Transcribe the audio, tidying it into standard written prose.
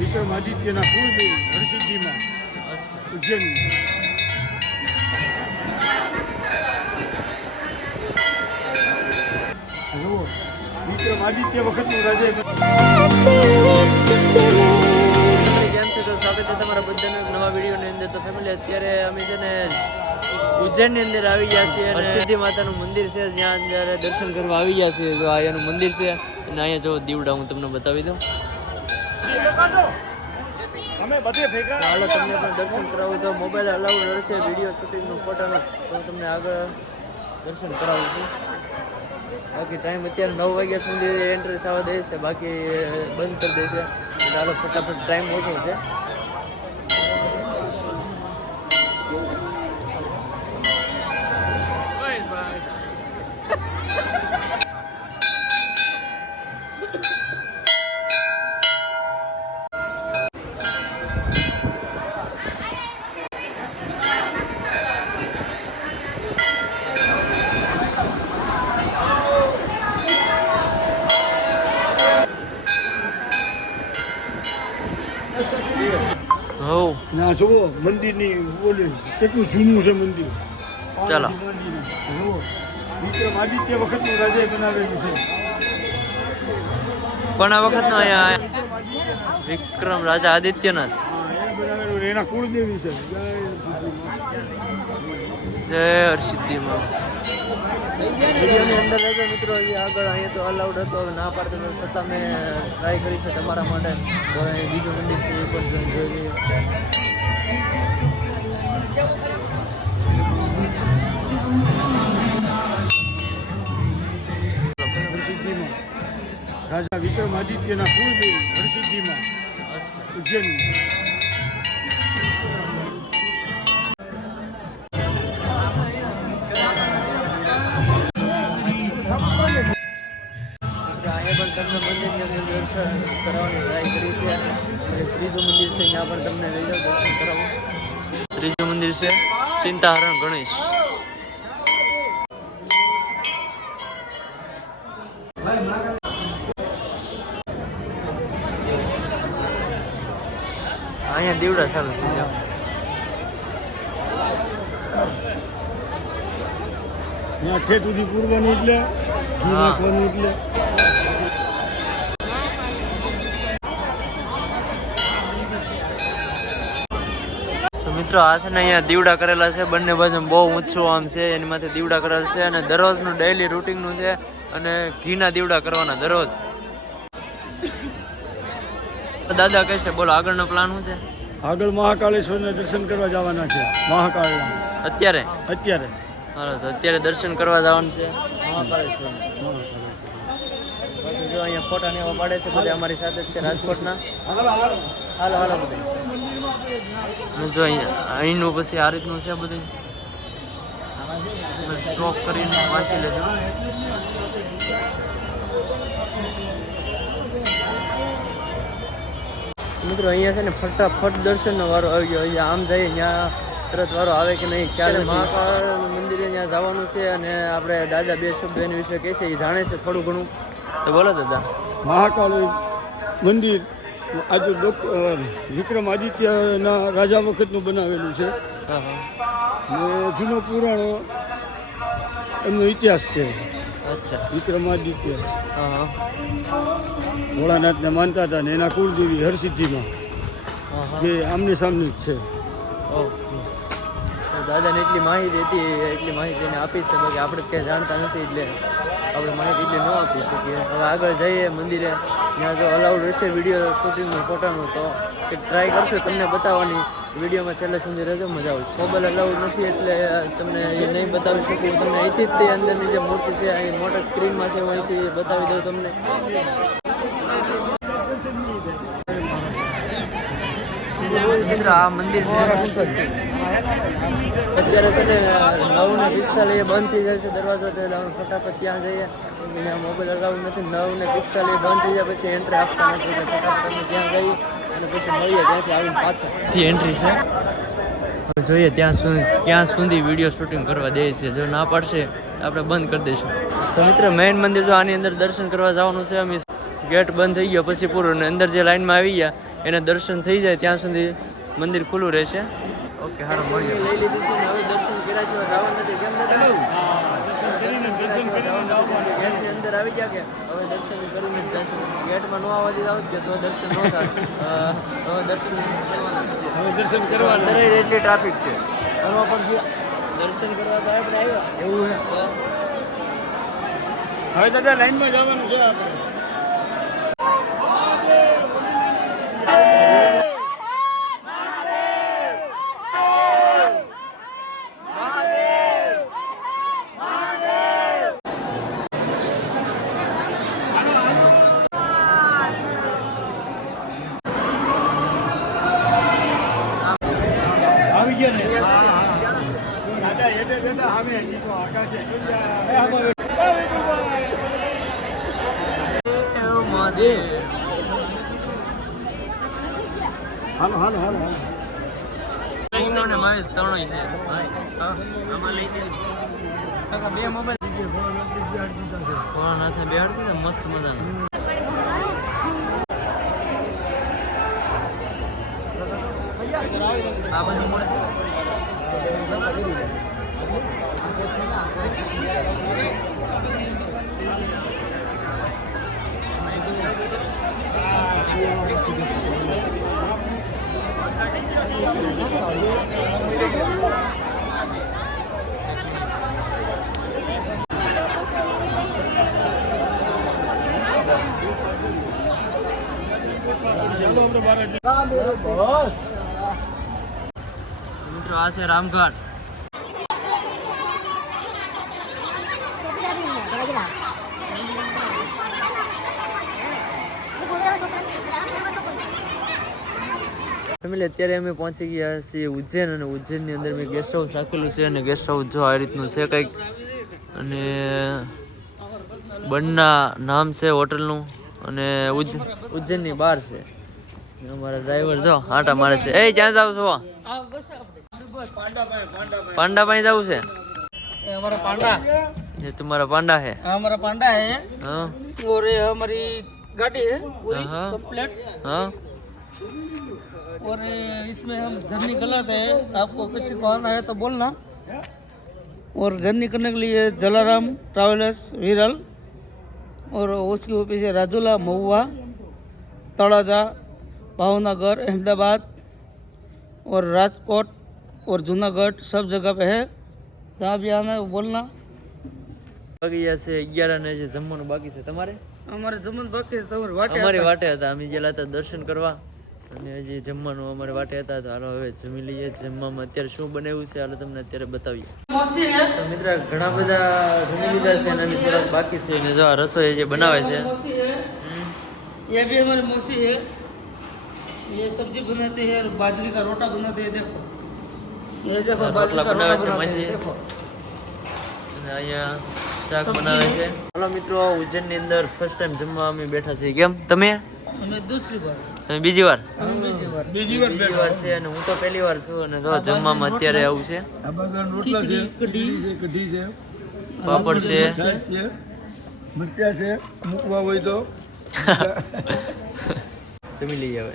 વિક્રમાદિત્યના કુળદેવી હરસિદ્ધિમાં ઉજ્જૈન. વિક્રમાદિત્ય વખતનું રાજા. કેમ છે? તો સ્વાગત છે તમારા બધાના નવા વિડીયોની અંદર. તો ફેમિલી અત્યારે અમે છે ને ઉજ્જૈનની અંદર આવી ગયા છીએ અને હરસિદ્ધિ માતાનું મંદિર છે, જ્યાં અંદર દર્શન કરવા આવી ગયા છીએ. જો અહીંયાનું મંદિર છે અને અહીંયા જો દીવડા હું તમને બતાવી દઉં. ચાલો તમને પણ દર્શન કરાવું છું. મોબાઈલ અલાઉડ રહેશે વિડીયો શૂટિંગનો ફોટોનો, તો હું તમને આગળ દર્શન કરાવું છું. બાકી ટાઈમ અત્યારે 9 વાગ્યા સુધી એન્ટ્રી થવા દે છે, બાકી બંધ કરી દે છે. ચાલો ફટાફટ, ટાઈમ ઓછો છે. ના જુઓ મંદિરની બોલે કેટલું જૂનું છે મંદિર. ચાલો જુઓ વિક્રમાદિત્ય વખતનું રાજાએ બનાવેલું છે. પણ આ વખતનો અહીંયા વિક્રમ રાજા આદિત્યનાથ બનાવેલું એના કુળદેવી છે. જય હરસિદ્ધિમાં. વિડીયોની અંદર રહેજો મિત્રો. હજી આગળ અહીંયા તો અલાઉડ હતો, હવે ના પાડતો છતાં મેં ટ્રાય કરી છે તમારા માટે. તો બીજું મંદિર છે એ પણ જોઈએ. હરસિદ્ધિમાં રાજા વિક્રમાદિત્યના કુળદેવી હરસિદ્ધિમાં ઉજ્જૈન. તમને મંદિરની અંદર દર્શન કરવાની ટ્રાય કરી છે. ત્રીજું મંદિર છે, ત્યાં પણ તમને લઈ જાઓ દર્શન કરાવો. ત્રીજું મંદિર છે ચિંતાહરણ ગણેશ. અહીંયા દીવડા ચાલુ છે. ત્યાં ઠેઠ સુધી પૂરવાનું એટલે ઘી નાખવાનું એટલે. મિત્રો આ છે ને અહીંયા દીવડા કરેલા છે બંને બાજુ, બહુ ઊંચું આમ છે, એની માથે દીવડા કરેલા છે. અને દરરોજનું ડેઈલી રૂટીનનું છે અને ઘીના દીવડા કરવાના દરરોજ. દાદા કહેશે, બોલો આગળનો પ્લાન શું છે? આગળ મહાકાળેશ્વરના દર્શન કરવા જવાના છે. મહાકાળના અત્યારે હાલો તો અત્યારે દર્શન કરવા જવાનું છે મહાકાળેશ્વર. જો અહીંયા ફોટા ને એવા પાડે છે બધા અમારી સાથે જ છે રાજકોટના. હાલો બધું. જો અહીંનું પછી આ રીતનું છે બધું. સ્ટોપ કરીને વાંચી લેજો. મિત્રો અહીંયા છે ને ફટાફટ દર્શનનો વારો આવી ગયો. અહીંયા આમ જઈએ ત્યાં તરત વારો આવે કે નહીં ખ્યાલ. મહાકાળ મંદિરે ત્યાં જવાનું છે અને આપણે દાદા બે શબ્દ એની વિશે કહે છે, એ જાણે છે થોડું ઘણું. તો બોલો દાદા. મહાકાળ મંદિર આજે વિક્રમાદિત્યના રાજા વખતનું બનાવેલું છે. ને જૂનો પુરાણો એમનો ઇતિહાસ છે. અચ્છા. વિક્રમાદિત્ય ભોળાનાથને માનતા હતા ને એના કુળદેવી હરસિદ્ધિમાં જે આમને સામને જ છે. દાદાને એટલી માહિતી હતી, એટલી માહિતી એને આપી છે. બાકી આપણે ક્યાંય જાણતા નથી એટલે આપણે માહિતી એટલી ન આપી શકીએ. હવે આગળ જઈએ મંદિરે, ત્યાં જો અલાઉડ રહેશે વિડીયો શૂટિંગનો ફોટાનો, તો એક ટ્રાય કરશું તમને બતાવવાની. વિડીયોમાં છેલ્લે સુધી રહેજો, મજા આવશે. મોબાઈલ અલાઉડ નથી એટલે તમને એ નહીં બતાવી શકું. તમને અહીંથી જ તે અંદરની જે મૂર્તિ છે અહીં મોટા સ્ક્રીનમાં છે, હું અહીંથી બતાવી દઉં તમને. આ મંદિર છે અત્યારે છે ને 9:45 બંધ થઈ જાય છે દરવાજો. તો ફટાફટ ત્યાં જઈએ. અહીંયા મોબાઈલ અલાઉડ નથી. 9:45 બંધ થઈ જાય પછી એન્ટ્રી આપતા નથી. એટલે ફટાફટ અમે ત્યાં જઈએ અને પછી મળીએ. ત્યાંથી આવીને પાછા એન્ટ્રી છે. જોઈએ ક્યાં સુધી વિડીયો શૂટિંગ કરવા દે છે. જો ના પાડશે આપણે બંધ કરી દઈશું. તો મિત્રો મેઇન મંદિર જો આની અંદર દર્શન કરવા જવાનું છે. અમે ગેટ બંધ થઈ ગયો પછી પૂરું, અને અંદર જે લાઈનમાં આવી ગયા એને દર્શન થઈ જાય ત્યાં સુધી મંદિર ખુલ્લું રહેશે. ઓકે હાલો મળીએ. લઈ લીધું છે ને હવે દર્શન કર્યા સિવાય જવાનું નથી. કેમ દાદા? દર્શન કર્યા સિવાય જવાનું નથી. ગેટની અંદર આવી ગયા કે હવે દર્શન કરીને જ જશું. ગેટમાં ન આવવા દીધા હોત કે તો દર્શન ન થાય. હવે દર્શન કરવાના છે. હવે દર્શન કરવાના દરેક એટલી ટ્રાફિક છે. કરવા પણ દર્શન કરવા તો આપણે આવ્યા એવું છે. હવે દાદા લાઈનમાં જવાનું છે આપણે. આવી ગયા ને દાદા એટલે બેટા અમે જીતો આકાશે હાલો હાલો હાલો કૃષ્ણ ને મહેશ ત્રણેય છે. આમાં લઈ ગયા બે મોબાઈલ કોણ નથી બેહાડતી ને મસ્ત મજાનું. આ બધી મળતી મિત્રો આ છે રામઘાટ. ફેમિલી અત્યારે અમે પહોંચી ગયા છીએ ઉજ્જૈન અને ઉજ્જૈનની અંદર મેં ગેસ્ટ હાઉસ રાખેલું છે અને ગેસ્ટ હાઉસ જો આ રીતનું છે કંઈક અને બંના નામ છે હોટલનું અને ઉજ્જૈનની બહાર છે. અમારા ડ્રાઈવર જો આટા મારે છે. એ ક્યાં જાવ છો? पांडा पानी जाऊ से हमारा पांडा ये तुम्हारा पांडा है? हमारा पांडा है हाँ और ये हमारी गाड़ी है पूरी हाँ। कंप्लीट हाँ और इसमें हम जर्नी गलत है आपको किसी को आना है तो बोलना और जर्नी करने के लिए जलाराम ट्रैवलर्स विरल और उसके ऊपर से राजूला महुआ तड़ाजा भावनगर अहमदाबाद और राजकोट और जूनागढ़ सब जगह पे है जहाँ भी आना है वो बोलना. બાકી છે 11 ને જે જમવાનું બાકી છે તમારે? અમારે જમવાનું બાકી છે તમારે વાટે અમારી વાટે હતા અમે ગયેલા હતા દર્શન કરવા અને હજી જમવાનું અમારે વાટે હતા તો હાલો હવે જમી લઈએ. જમવામાં અત્યારે શું બનાવ્યું છે હાલો તમને અત્યારે બતાવીએ. मौसी है તો મિત્ર ઘણા બધા જમી લીધા છે અને થોડાક બાકી છે અને જો આ રસોઈ જે બનાવે છે मौसी है ये भी हमारी मौसी है ये सब्जी बनाते हैं और बाजरी का रोटा बनाते हैं देखो ये देखो बाजरी રોટલા का બનાવે रोटा છે बनाते મસી हैं देखो અને અહીંયા શાક બનાવે છે. હાલો મિત્રો ઉજ્જૈનની અંદર ફર્સ્ટ ટાઈમ જમવા અમે બેઠા છીએ. કેમ તમે? हमें दूसरी बार તમે બીજી વાર? हम बीजी बार બીજી વાર છે અને હું તો પહેલી વાર છું અને તો જમવામાં અત્યારે આવું છે. खिचड़ी कढ़ी કઢી છે, પાપડ છે છાશ છે, મરચા છે, મૂકવા હોય તો જમી લઈએ હવે.